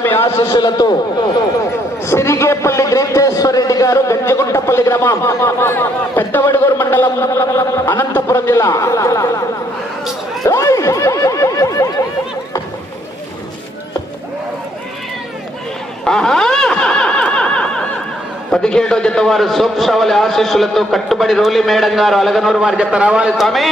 స్వామి ఆశీస్సులతో సిరిగేపల్లి గ్రీతేశ్వర రెడ్డి గారు గంజగుంటపల్లి గ్రామం పెద్దవడుగూరు మండలం అనంతపురం జిల్లా. పదిహేడో జత వారు సోప్షావలి ఆశీస్సులతో కట్టుబడి రోలి మేడం గారు అలగనూరు వారి జత రావాలి స్వామి.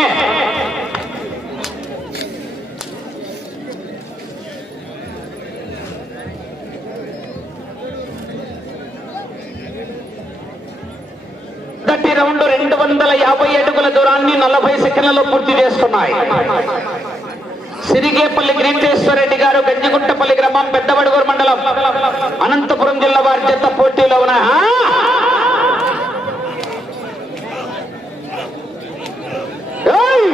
రౌండ్ రెండు వందల యాభై అడుగుల దూరాన్ని నలభై సెకండ్లలో పూర్తి చేస్తున్నాయి సిరిగేపల్లి గ్రీంటేశ్వర రెడ్డి గారు గంజిగుంటపల్లి గ్రామం పెద్దబడుగూరు మండలం అనంతపురం జిల్లా వారి చేత పోటీలో ఉన్నాయి ఆ! ఏయ్!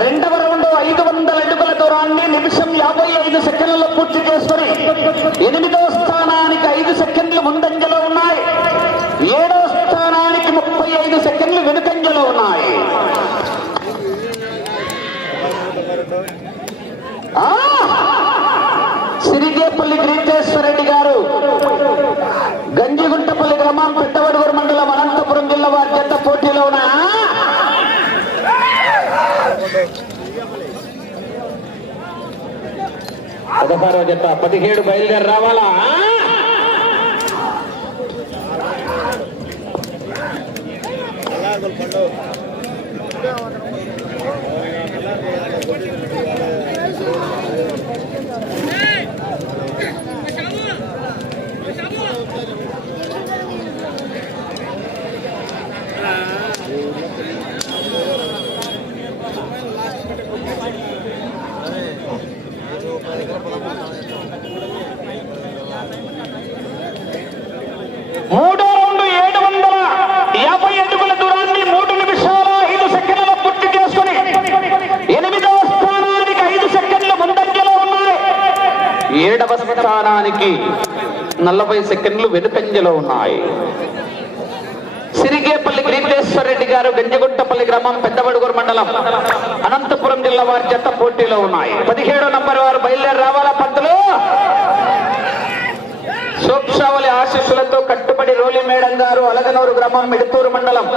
రెండవ రౌండ్ ఐదు వందల అడుగుల దూరాన్ని నిమిషం యాభై ఐదు సెకండ్లలో పూర్తి చేసుకుని ఎనిమిదో స్థానానికి ఐదు సెకండ్లు ముందంజలో ఉన్నాయి ఏడో స్థానానికి ముప్పై ఐదు సెకండ్లు వెనుకంజలో ఉన్నాయి ఆ! సిరిగేపల్లి గ్రీతేశ్వర రెడ్డి గారు గంజిగుంటపల్లి గ్రామం పెద్దవడుగురు మండలం అనంతపురం జిల్లా వారి జత పోటీలో ఉన్నా పదహారో జత పదిహేడు బయలుదేరి రావాలా? పండుగ రౌండ్ ఏడు వందల యాభై అడుగుల దూరాన్ని మూడు నిమిషాల ఐదు సెకండ్ల పూర్తి చేసుకుని ఎనిమిదవ స్థానానికి ఐదు సెకండ్లు ముందంజలో ఉన్నాయి ఏడవ స్థానానికి నలభై సెకండ్లు వెనుకంజలో ఉన్నాయి. సిరిగేపల్లి గ్రీటేశ్వర రెడ్డి గారు గంజగుంటపల్లి గ్రామం పెద్దబడుగురు మండలం అనంతపురం జిల్లా వారి జత పోటీలో ఉన్నాయి. పదిహేడో నంబర్ వారు బయలుదేరి రావాలా పంతులు? సూక్షావళి ఆశీస్సులతో కట్టుబడి రోలి మేడం గారు అలగనూరు గ్రామం మిడుతూరు మండలం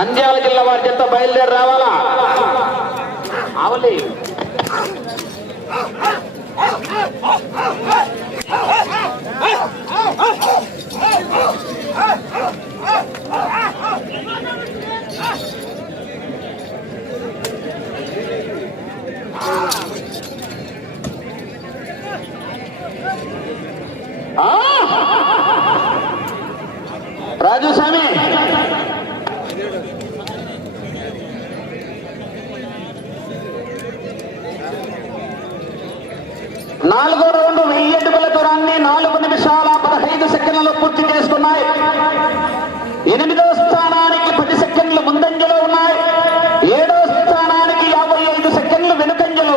నంద్యాల జిల్లా వారి జత బయలుదేరి రావాలా? ఆవలి. రాజు స్వామి నాలుగో రౌండ్ వెయ్యి అడుగుల దూరాన్ని నాలుగు నిమిషాల పదహైదు సెకండ్లలో పూర్తి చేసుకున్నాయి ఎనిమిదో స్థానానికి పది సెకండ్లు ముందంజలో ఉన్నాయి ఏడో స్థానానికి యాభై ఐదు సెకండ్లు వెనుకంజలో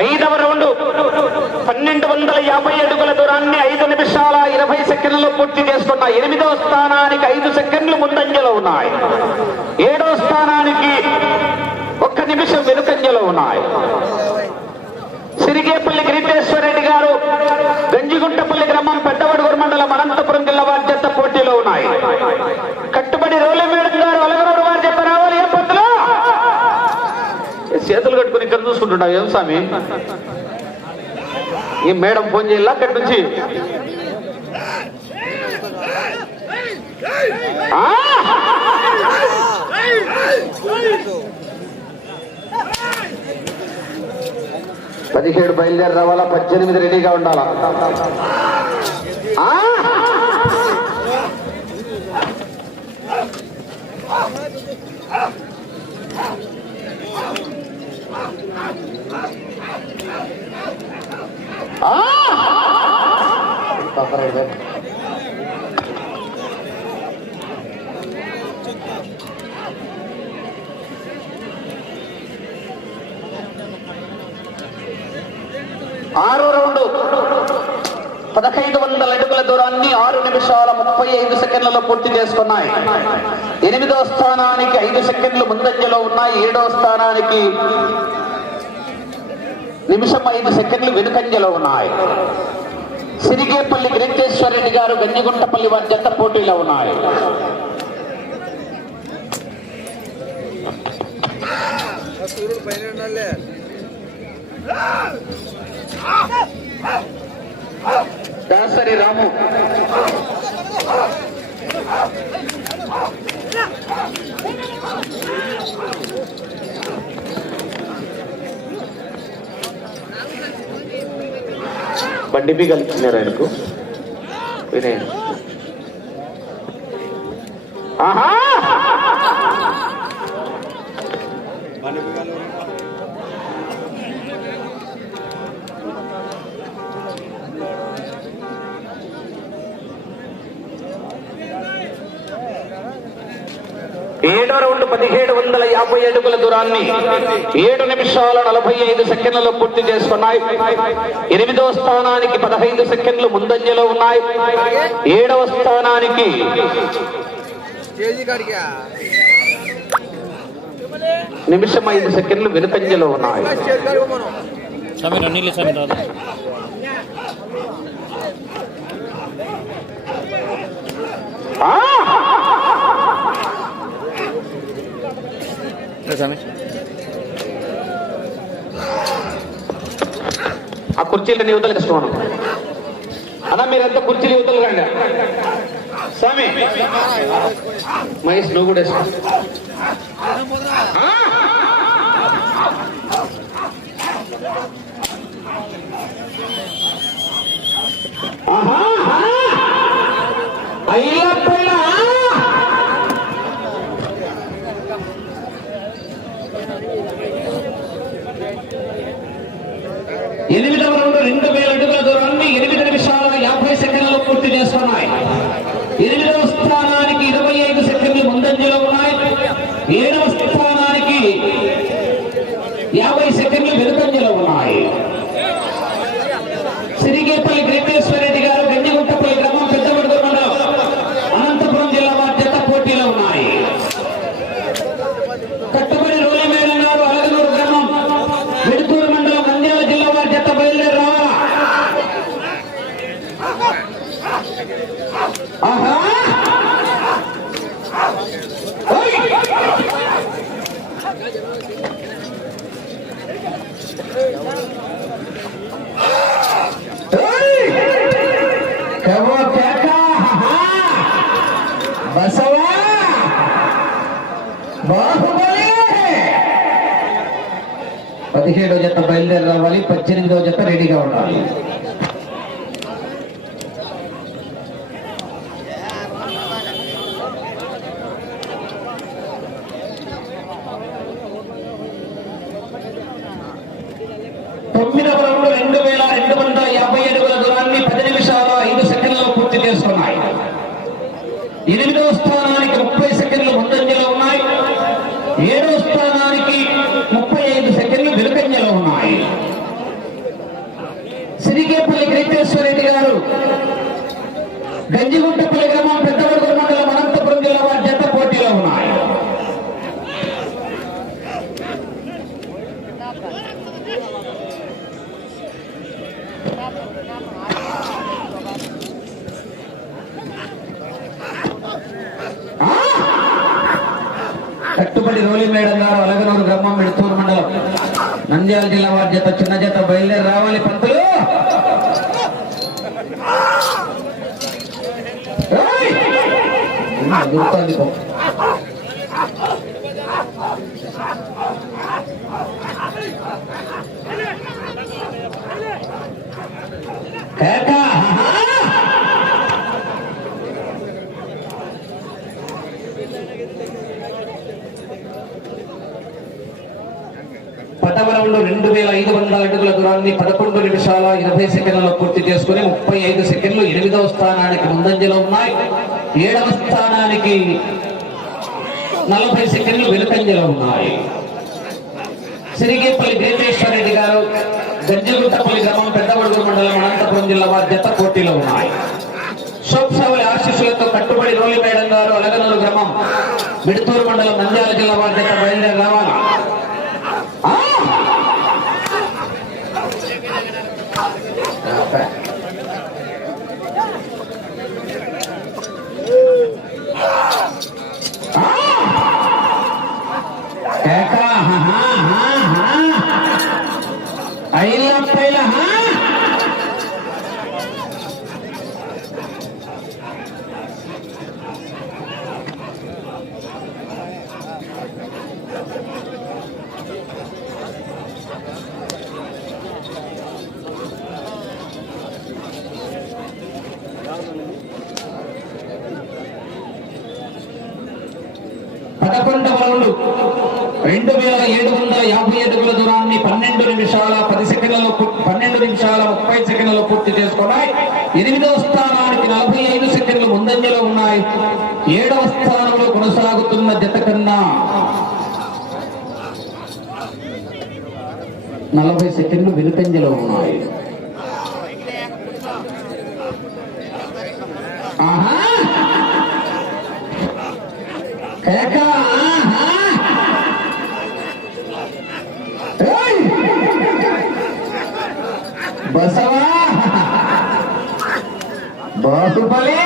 ఐదవ రౌండ్ పన్నెండు వందల యాభై అడుగుల దూరాన్ని ఐదు నిమిషాల ఇరవై సెకండ్లలో ఉన్న ఎనిమిదవ స్థానానికి ఐదు సెకండ్లు ముందంజలో ఉన్నాయి. ఏడవ స్థానానికి ఒక్క నిమిషం వెనుకంజలో ఉన్నాయి. సిరిగేపల్లి గిరిటేశ్వర రెడ్డి గారు గంజిగుంటపల్లి గ్రామం పెద్దవడుగురు మండలం అనంతపురం జిల్లా వారి జత పోటీలో ఉన్నాయి. కట్టుబడి రోలే మేడం గారు అలగరూరు వారి జత రావాలి ఏ పొత్తులో? చేతులు కట్టుకుని ఇక్కడ చూసుకుంటున్నావు ఏం స్వామి? ఈ మేడం ఫోన్ చేయాలి అక్కడి నుంచి? పదిహేడు బయలుదేరి రావాలా పద్దెనిమిది రెడీగా ఉండాలా ఆ! ఆరో రౌండ్. పదహైదు వందల అడుగుల దూరాన్ని ఆరు నిమిషాల ముప్పై ఐదు సెకండ్లలో పూర్తి చేసుకున్నాయి. ఎనిమిదో స్థానానికి ఐదు సెకండ్లు ముందంజలో ఉన్నాయి. ఏడవ స్థానానికి నిమిషం ఐదు సెకండ్లు వెనుకంజలో ఉన్నాయి. సిరిగేపల్లి వెంకటేశ్వర రెడ్డి గారు గంజిగుంటపల్లి వారి జత పోటీలో ఉన్నాయి. సూర్యుడు పైన దాసరి రాము. బండి బి కలిసినారు ఆయనకు. వినయ. ఆహా! ఏడో రౌండ్ పదిహేడు వందల యాభై అడుగుల దూరాన్ని ఏడు నిమిషాల నలభై ఐదు సెకండ్లలో పూర్తి చేసుకున్నాయి ఎనిమిదవ స్థానానికి పదహైదు సెకండ్లు ముందంజలో ఉన్నాయి. ఏడవ స్థానానికి నిమిషం ఐదు సెకండ్లు వెనుకంజలో ఉన్నాయి. ఆ! సమీర్ ఆ కుర్చీలని యువతలు కష్టం అన్నా. మీరంతా కుర్చీలు యువతలు రండి స్వామి. మహేష్ నువ్వు కూడా వేసుకో. ఆహా, ఆహా. అయ్యప్పయ్య. ఎనిమిదవ రౌండ్ రెండు వేల అడుగుల దూరాన్ని ఎనిమిది సెకండ్లు పూర్తి చేస్తున్నాయి. ఎనిమిదవ స్థానానికి ఇరవై ఐదు సెకండ్లు ముందంజలో ఉన్నాయి. ఏడవ స్థానానికి యాభై సెకండ్లు వెనుక ఉన్నాయి సిరిగేపల్లి వెంకటేశ్వర రెడ్డి గారు గంజిగుంటపల్లి గ్రామం పెద్దబడుగు మండలం అనంతపురం జిల్లా వారి జత పోటీలో ఉన్నాయి కట్టుబడి రోలి మేడం గారు అలగనూరు గ్రామం వెడుకూరు మండలం నంద్యాల జిల్లా వారి జత బయలుదేరి రావాలా ఆహా! ఓయ్! ఓయ్! కవో కేక! ఆహా! బసవా బాహుబలి పదిహేడో జత బయలుదేరి రావాలి పద్దెనిమిదో జత రెడీగా ఉండాలి ఎనిమిదవ స్థానానికి ముప్పై సెకండ్లు ముందంజలో ఉన్నాయి ఏడవ స్థానానికి ముప్పై ఐదు సెకండ్లు వెనుకంజలో ఉన్నాయి సిరిగేపల్లి వెంకటేశ్వర రెడ్డి గారు గంజిగుంటపల్లి గ్రామం పెద్దవడుగు మండలం అనంతపురం జిల్లా వారి జత పోటీలో ఉన్నాయి ఆ! కట్టుబడి రోలి మేడం గారు అలగనూరు గ్రామం మిడుతూరు మండలం నంద్యాల జిల్లా వారి జత చిన్న జత బయలుదేరి రావాలి పంతులు ఏయ్! ఉమ్, ఎగురుతోంది పో. కేక, ఆహా! పటవరంలో రెండు వేల ఐదు వందల అడుగుల దూరాన్ని పదకొండు నిమిషాల ఇరవై సెకండ్లలో పూర్తి చేసుకుని ముప్పై ఐదు సెకండ్లు ఎనిమిదవ స్థానానికి ముందంజలో ఉన్నాయి. ఏడవ స్థానానికి నలభై సెకండ్లు వెనుకంజలో ఉన్నాయి. సిరిగేపల్లి దేవేశ్వర రెడ్డి గారు గంజగుంటపల్లి గ్రామం పెద్దవడుగు మండలం అనంతపురం జిల్లా వారి జత పోటీలో ఉన్నాయి. శోభసావలి ఆశీస్సులతో కట్టుబడి రోలి మేడం గారు అలగనూరు గ్రామం మిడుతూరు మండలం నంద్యాల జిల్లా వారి జత బయలుదేరి రావాలి ఆ! ఆ! కేక, హా, హా, హా, హా. ఐల పైల, హా. పదకొండవ రౌండ్ రెండు వేల ఏడు వందల యాభై అడుగుల దూరాన్ని పన్నెండు నిమిషాల పది సెకండ్లలో పు- పన్నెండు నిమిషాల ముప్పై సెకండ్లు పూర్తి చేసుకున్నాయి. ఎనిమిదవ స్థానానికి నలభై ఐదు సెకండ్లు ముందంజలో ఉన్నాయి. ఏడవ స్థానంలో కొనసాగుతున్న జత కన్నా నలభై సెకండ్లు వెనుకంజలో ఉన్నాయి. ఆహా! ఆహా! ಬಸವ ಬಾಹುಬಲಿ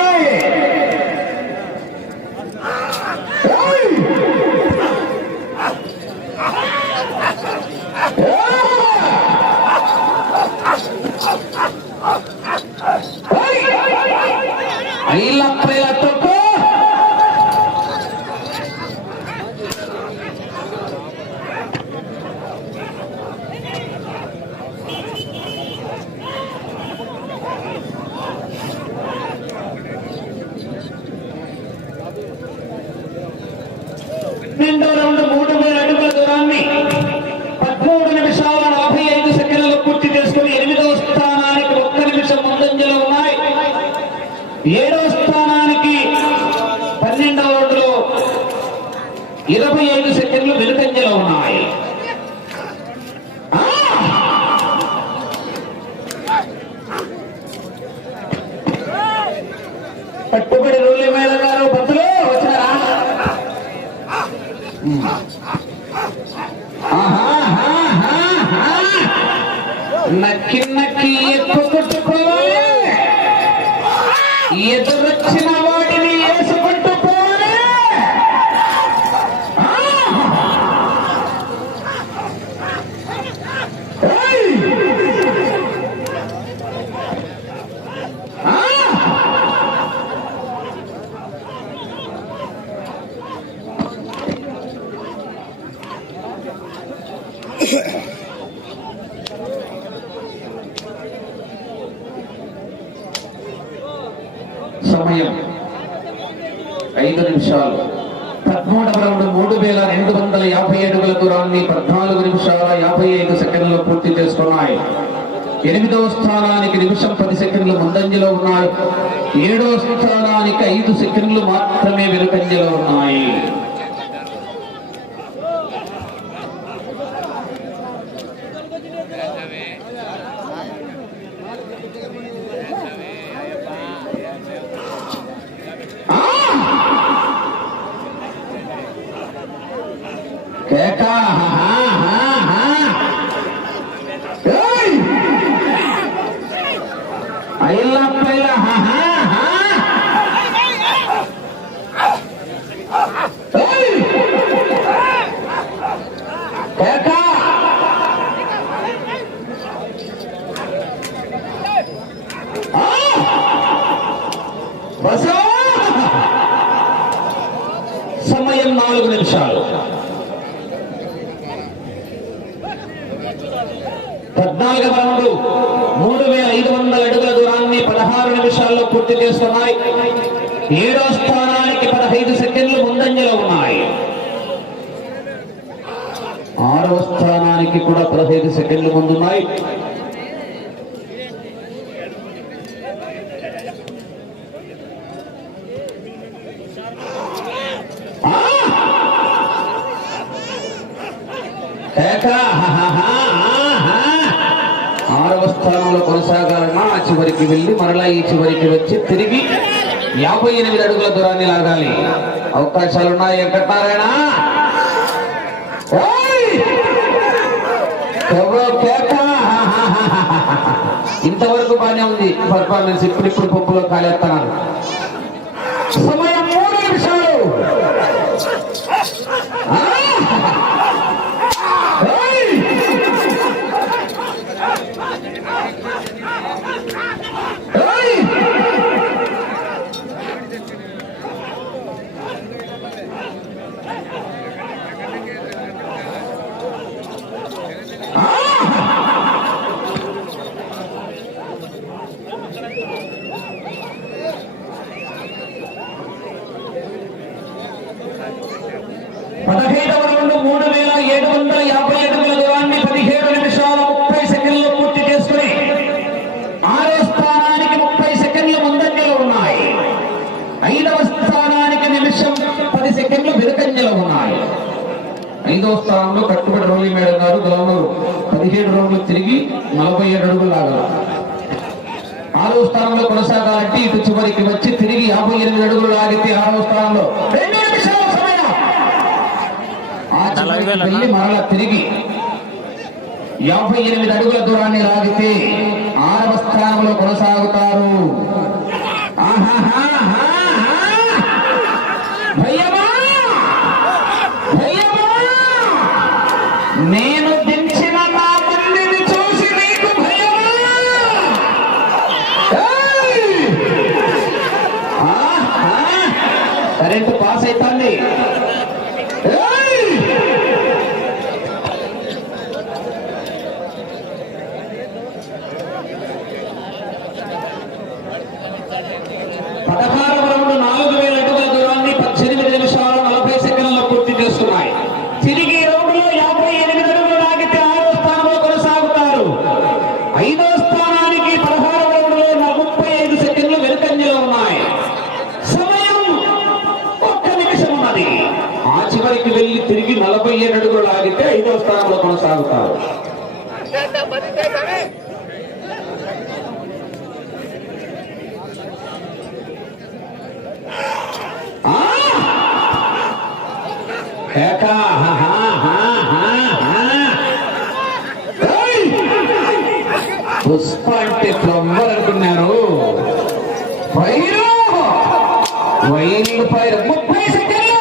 సమయం. ఐదు నిమిషాలు. పదమూడవ రౌండ్ మూడు వేల రెండు వందల యాభై ఏడుగుల దూరాన్ని పద్నాలుగు నిమిషాల యాభై ఐదు సెకండ్లు పూర్తి చేసుకున్నాయి. ఎనిమిదవ స్థానానికి నిమిషం పది సెకండ్లు ముందంజలో ఉన్నాయి. ఏడవ స్థానానికి ఐదు సెకండ్లు మాత్రమే వెనుకంజలో ఉన్నాయి. É. నిమిషాల్లో పూర్తి చేస్తున్నాయి. ఏడో స్థానానికి పదహైదు సెకండ్లు ముందంజలో ఉన్నాయి. ఆరవ స్థానానికి కూడా పదహైదు సెకండ్లు ముందున్నాయి. ఆరవ స్థానంలో కొనసాగాలి. చివరికి వెళ్ళి మరలా ఈ చివరికి వచ్చి తిరిగి యాభై ఎనిమిది అడుగుల దూరాన్ని లాగాలి. అవకాశాలున్నాయి వెంకటనారాయణ. ఓయ్! ఇంతవరకు బాగానే ఉంది. పర్ఫార్మెన్స్ ఇప్పుడిప్పుడు పప్పులో కాలేస్తున్నారు సమయం మూడు నిమిషాలు ఆ! ఏయ్! ఏయ్! పదహైదవ రౌండ్ మూడు వేల ఏడు వందల యాభై అడుగుల దూరాన్ని పదిహేడు నిమిషాల ముప్పై సెకండ్లు పూర్తి చేసుకుని ఆరో స్థానానికి ముప్పై సెకండ్లు ముందంజలో ఉన్నాయి ఐదవ స్థానానికి నిమిషం పది సెకండ్లు వెనుకంజలో ఉన్నాయి ఐదవ స్థానంలో రోలి మేడం గారు గవర్నర్. పదిహేడు రౌండ్లు తిరిగి నలభై ఏడు అడుగులు లాగారు. ఆరో స్థానంలో కొనసాగాలంటే ఇటు చివరికి వచ్చి తిరిగి యాభై ఎనిమిది అడుగులు లాగితే ఆరో స్థానంలో వెళ్ళి మరలా తిరిగి యాభై ఎనిమిది అడుగుల దూరాన్ని లాగితే ఆరవ స్థానంలో కొనసాగుతారు. ఆహాహాహాహా! Menos నలభై ఏడు అడుగులు లాగితే ఐదవ స్థానంలో కొనసాగుతారు. పుష్ప అంటే ప్లంబర్ అనుకున్నారు. వైరు! వైరు ముప్పై సెకండ్లు!